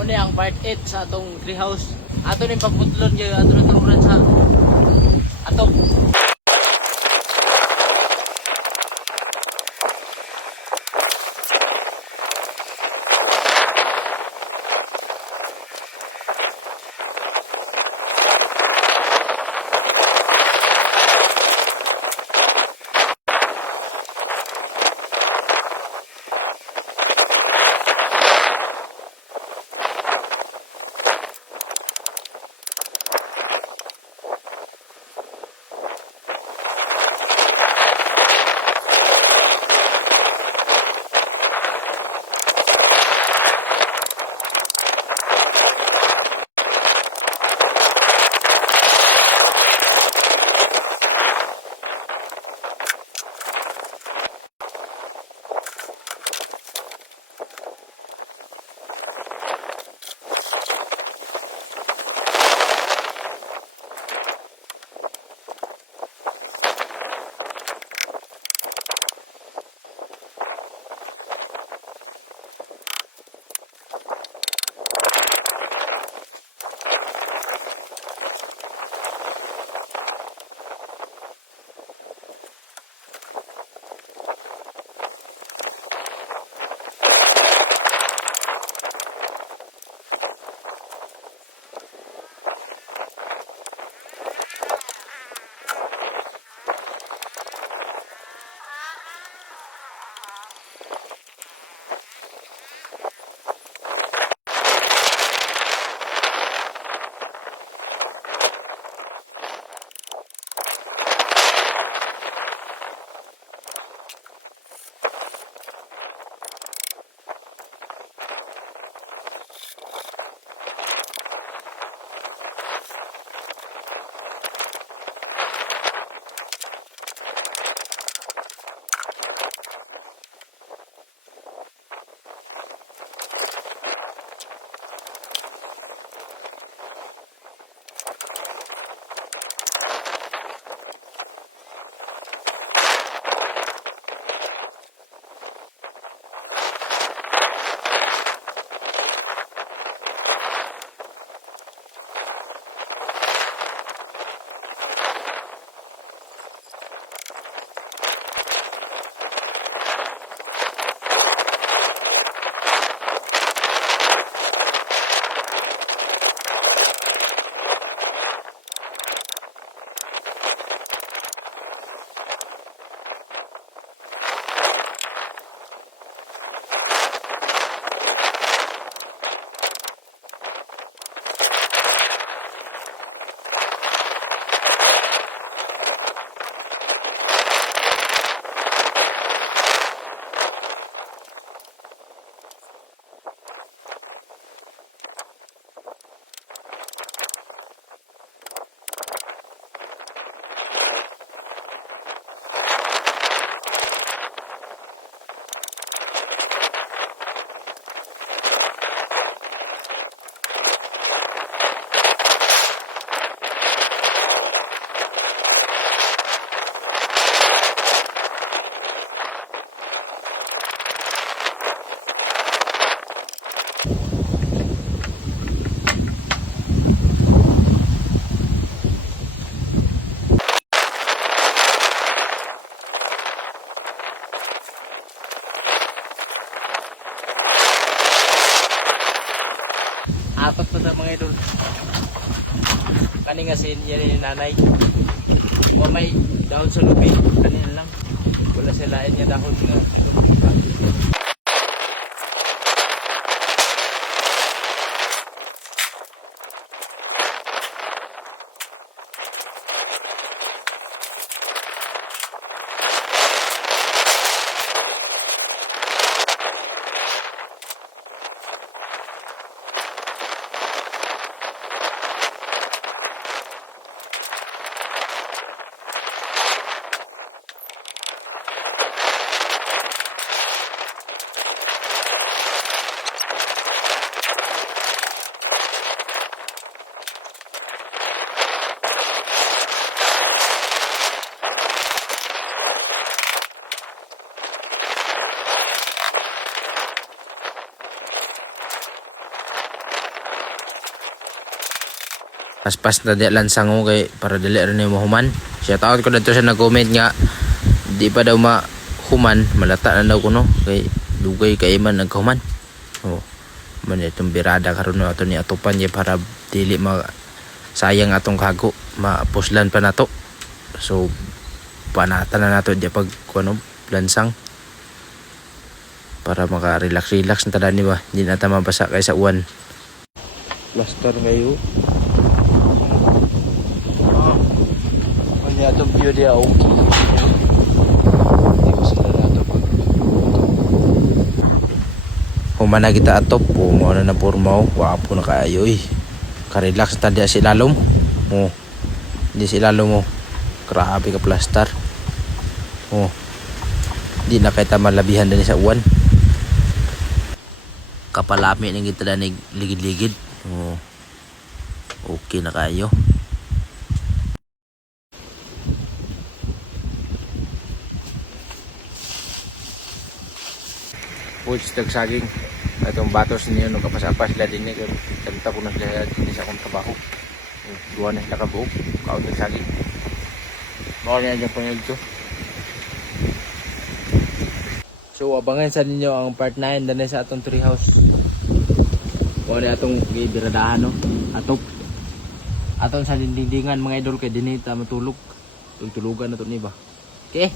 mao ni ang part 8 sa atong treehouse. Ato ning paputlon gyud ato na tuluran sa ato. Apat pa sa mga idol. Kani nga sin yan ni nanay. O may dahon sa lupi. Kanina lang. Wala sila niya dahon nga. Paspas na di lansang mo kay para dili rin mo human. Shout out ko dito sa nag-comment nga di pa daw mahuman, malata na daw kuno kay dugay kay man naghuman. Oh. Man itong birada karon ato ni atupan niya para dili sayang atong kago, mapuslan pa nato. So panatan na nato di pag kuno lansang para maka-relax na tada ni ba. Hindi na ta mabasa kay sa uwan. Plaster ngayon. Ini atong view dia okay. Hindi ko sila nato pag humana kita atop po mo na porma wapo na kaayo ka-relax ta dia si lalom mo. Di si lalom mo. Grabe ka plaster. Oh. Di na kita malabihan din sa uwan. Kapalami ng kita danig ligid-ligid. Oh. Okay na kayo. Puts tagsaging atong batos niyo no kapas-apas sila din ni kanta ko na sila din sa akong trabaho. Duwa na sila kabuok kao tagsaging. Mao na yung panyag to. So abangan sa ninyo ang part 9 danay sa atong tree house. Mao na atong gibiradahan no. Atong sa dindingan mga idol kay dinhi ta matulog. Tulugan na to ni ba. Okay?